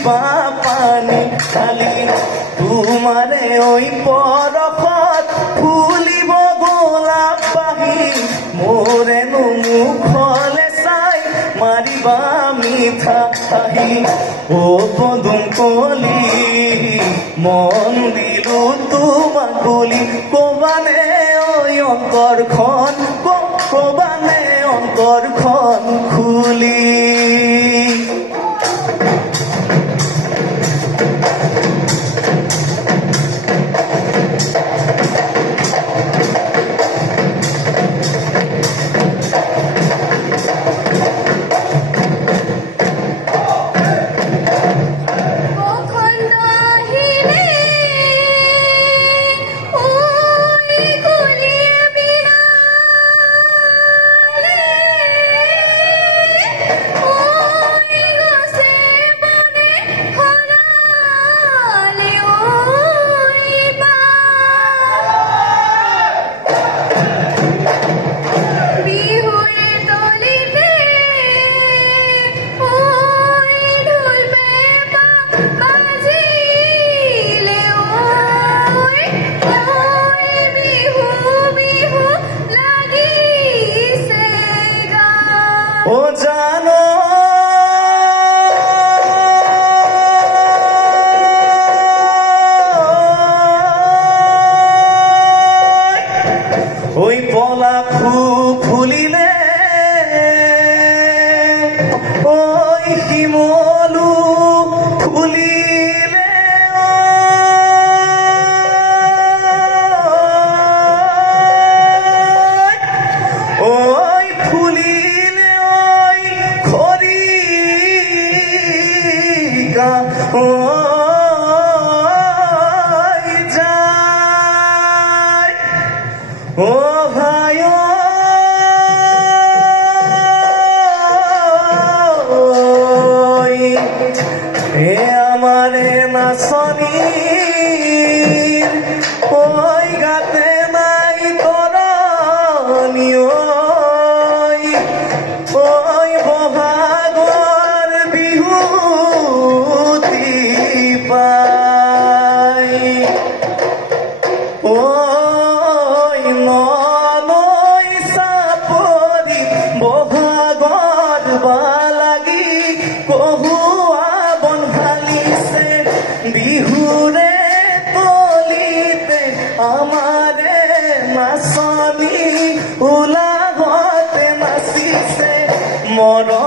দিবা পানী ঢালি তোমাৰে ঐ পৰশত ফুলিব গোলাপ বাহি মোৰেনো মুখলে চাই মাৰিবা মিঠা হাঁহি ও পদুম কলি মন দিলো তোমাক বুলি কবানে ঐ অন্তৰখন কবানে অন্তৰখন খুলি ও জানো ওই পলাক ফুলিলে ওই শিমলু ফুলিলে ওই ফুলিলে যায় ও ভাই এ আমারে নাচনি ওই গাতে নাই তরণী ওই বহাগর বিহুতি পাই ওই মনই চাপৰি বহাগৰ বালাগি কহুৱা বনহালিছে বিহুৰে তলিতে আমাৰে নাচনি উলাহতে নাচিছে মৰম